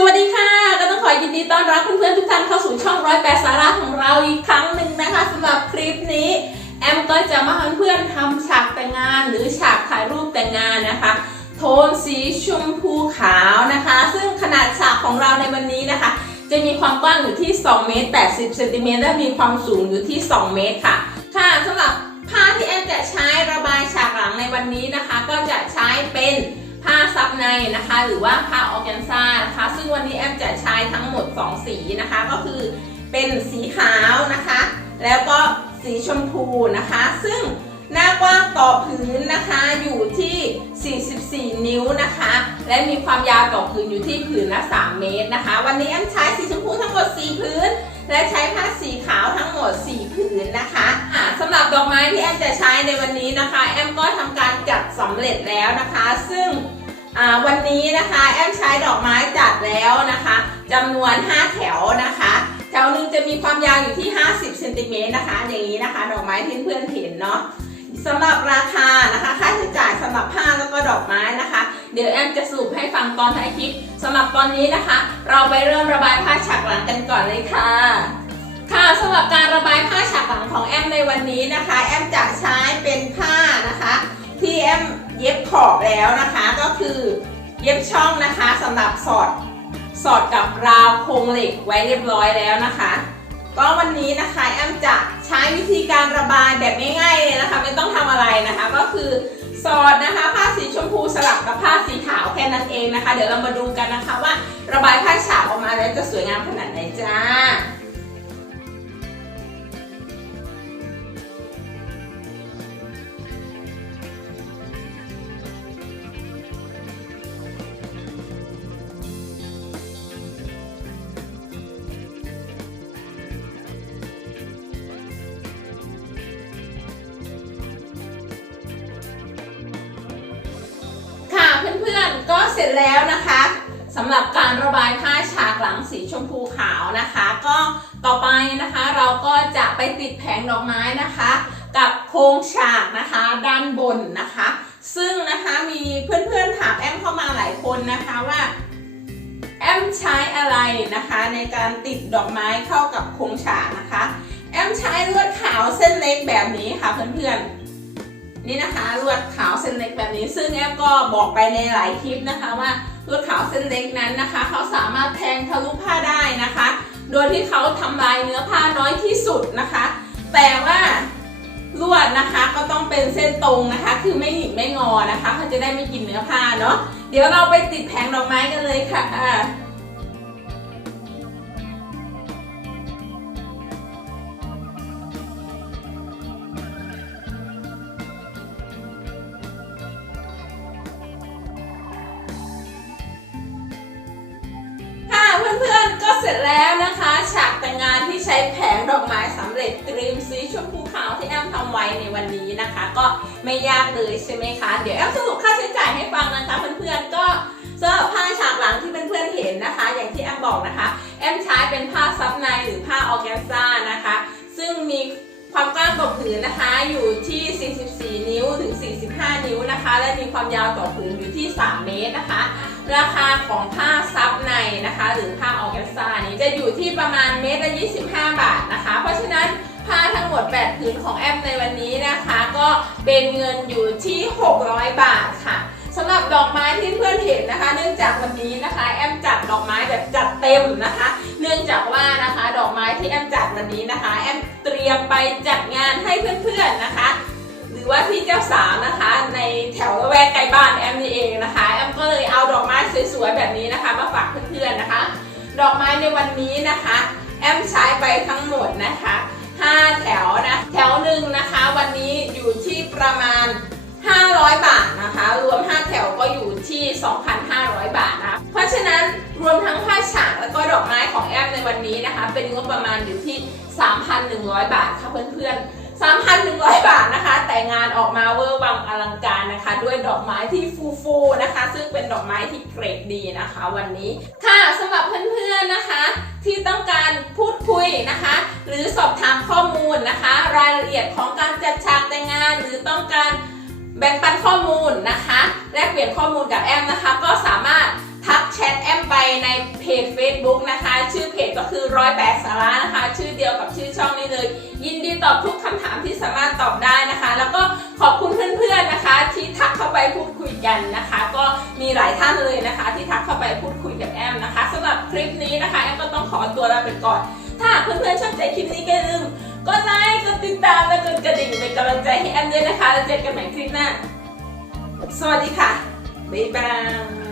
สวัสดีค่ะ ก็ต้องขอยินดีต้อนรับเพื่อนๆทุกท่านเข้าสู่ช่องร้อยแปดสาระของเราอีกครั้งหนึ่งนะคะสำหรับคลิปนี้ แอมก็จะมาให้เพื่อนๆทำฉากแต่งงาน หรือฉากถ่ายรูปแต่งงานนะคะ โทนสีชมพูขาวนะคะ ซึ่งขนาดฉากของเราในวันนี้นะคะ จะมีความกว้างอยู่ที่2เมตร80เซนติเมตรและมีความสูงอยู่ที่ 2 เมตรค่ะ ค่ะสำหรับผ้าที่แอมจะใช้ระบายฉากหลังในวันนี้นะคะ ก็จะใช้เป็น บในนะคะ หรือว่าผ้าออร์แกนซ่านะคะ ซึ่งวันนี้แอมจะใช้ทั้งหมด 2 สีนะคะ ก็คือเป็นสีขาวนะคะ แล้วก็สีชมพูนะคะ ซึ่งหน้ากว้างต่อผืนนะคะอยู่ที่ 44 นิ้วนะคะ และมีความยาวต่อผืนอยู่ที่ผืนละ 3 เมตรนะคะ วันนี้แอมใช้สีชมพูทั้งหมด4ผืนและใช้ผ้าสีขาวทั้งหมด 4 ผืนนะคะอ่าสำหรับดอกไม้ที่แอมจะใช้ในวันนี้นะคะ แอมก็ทำการจัดสำเร็จแล้วนะคะ ซึ่ง วันนี้นะคะแอมใช้ดอกไม้จัดแล้วนะคะจำนวน 5 แถวนะคะแถวหนึงจะมีความยาวอยู่ที่ 50เซนติเมตรนะคะอย่างนี้นะคะ ดอกไม้ที่เพื่อนเห็นเนาะสำหรับราคานะคะค่าใช้จ่ายสำหรับผ้าแล้วก็ดอกไม้นะคะ เดี๋ยวแอมจะสรุปให้ฟังตอนท้ายคลิปสำหรับตอนนี้นะคะ เราไปเริ่มระบายผ้าฉากหลังกันก่อนเลยค่ะ ค่ะสำหรับการระบาย ย็บช่องนะคะสำหรับสอดสอดกับราวโครงเหล็กไว้เรียบร้อยแล้วนะคะ ก็วันนี้นะคะแอมจะใช้วิธีการระบายแบบง่ายๆเลยนะคะ ไม่ต้องทำอะไรนะคะ ก็คือสอดนะคะ ผ้าสีชมพูสลับกับผ้าสีขาวแค่นั้นเองนะคะ เดี๋ยวเรามาดูกันนะคะว่าระบายผ้าฉากออกมาแล้วจะสวยงามขนาดไหนจ้า พื่อนๆ ก็เสร็จแล้วนะคะสำหรับการระบายผ้าฉากหลังสีชมพูขาวนะคะ ก็ต่อไปนะคะเราก็จะไปติดแผงดอกไม้นะคะ กับโครงฉากนะคะด้านบนนะคะ ซึ่งนะคะมีเพื่อนๆถามแอมเข้ามาหลายคนนะคะว่าแอมใช้อะไรนะคะในการติดดอกไม้เข้ากับโครงฉากนะคะ แอมใช้ลวดขาวเส้นเล็กแบบนี้ค่ะเพื่อนๆ นี่นะคะลวดขาวเส้นเล็กแบบนี้ ซึ่งแอมก็บอกไปในหลายคลิปนะคะว่าลวดขาวเส้นเล็กนั้นนะคะ เขาสามารถแทงทะลุผ้าได้นะคะ โดยที่เขาทำลายเนื้อผ้าน้อยที่สุดนะคะ แต่ว่าลวดนะคะก็ต้องเป็นเส้นตรงนะคะ คือไม่หงิกไม่งอนะคะเขาจะได้ไม่กินเนื้อผ้าเนาะเดี๋ยวเราไปติดแผงดอกไม้กันเลยค่ะ เสร็จแล้วนะคะ ฉากแต่งงานที่ใช้แผงดอกไม้สำเร็จตรีมสีชมพูขาวที่แอมทำไว้ในวันนี้นะคะ ก็ไม่ยากเลยใช่ไหมคะ เดี๋ยวแอมสรุปค่าใช้จ่ายให้ฟังนะคะเพื่อนๆก็สำหรับผ้าฉากหลังที่เพื่อนๆเห็นนะคะ อย่างที่แอมบอกนะคะ แอมใช้เป็นผ้าซับในหรือผ้าออร์แกนซ่านะคะ ซึ่งมีความกว้างต่อผืนนะคะอยู่ที่ 44 นิ้วถึง 45 นิ้วนะคะ และมีความยาวต่อผืนอยู่ที่ 3 เมตรนะคะ ราคาของผ้าซับในนะคะ หรือผ้าออร์แกนซ จะอยู่ที่ประมาณเมตรละ25 บาทนะคะ เพราะฉะนั้นผ้าทั้งหมด 8 ผืนของแอมในวันนี้นะคะ ก็เป็นเงินอยู่ที่ 600 บาทค่ะสำหรับดอกไม้ที่เพื่อนเห็นนะคะ เนื่องจากวันนี้นะคะ แอมจัดดอกไม้แบบจัดเต็มนะคะ เนื่องจากว่านะคะ ดอกไม้ที่แอมจัดวันนี้นะคะ แอมเตรียมไปจัดงานให้เพื่อนๆนะคะ หรือว่าพี่เจ้าสาวนะคะ ในแถวละแวกใกล้บ้านแอมนี่เองนะคะ แอมก็เลยเอาดอกไม้สวยๆแบบนี้นะคะ มาฝากเพื่อนๆนะคะ ดอกไม้ในวันนี้นะคะ แอมใช้ไปทั้งหมดนะคะ 5 แถวนะ แถวหนึ่งนะคะ วันนี้อยู่ที่ประมาณ 500 บาทนะคะ รวม 5 แถวก็อยู่ที่ 2,500 บาทนะเพราะฉะนั้นรวมทั้งผ้าฉากแล้วก็ดอกไม้ของแอมในวันนี้นะคะ เป็นงบประมาณอยู่ที่ 3,100 บาทค่ะเพื่อนๆ3,100 บาทนะคะ แต่งานออกมาเวอร์วังอลังการนะคะ ด้วยดอกไม้ที่ฟูๆนะคะ ซึ่งเป็นดอกไม้ที่เกรดดีนะคะ วันนี้ ที่ต้องการพูดคุยนะคะ หรือสอบถามข้อมูลนะคะ รายละเอียดของการจัดฉากแต่งงาน หรือต้องการแบ่งปันข้อมูลนะคะแลกเปลี่ยนข้อมูลกับแอมนะคะ ก็สามารถทักแชทแอมไปในเพจ Facebook นะคะ ชื่อเพจก็คือร้อยแปดสาระนะคะ ชื่อเดียวกับชื่อช่องนี้เลย ยินดีตอบทุกคำถามที่สามารถตอบได้นะคะ แล้วก็ขอบคุณเพื่อนๆนะคะ ที่ทักเข้าไปพูดคุยกันนะคะก็ มีหลายท่านเลยนะคะ ที่ทักเข้าไปพูดคุยกับแอมนะคะสำหรับคลิปนี้นะคะแอมก็ต้องขอตัวลาไปก่อน ถ้าเพื่อนๆชอบใจคลิปนี้ก็อย่าลืมกดไลค์กดติดตามและกดกระดิ่งเป็นกำลังใจให้แอมด้วยนะคะแล้วเจอกันใหม่คลิปหน้าสวัสดีค่ะบ๊ายบาย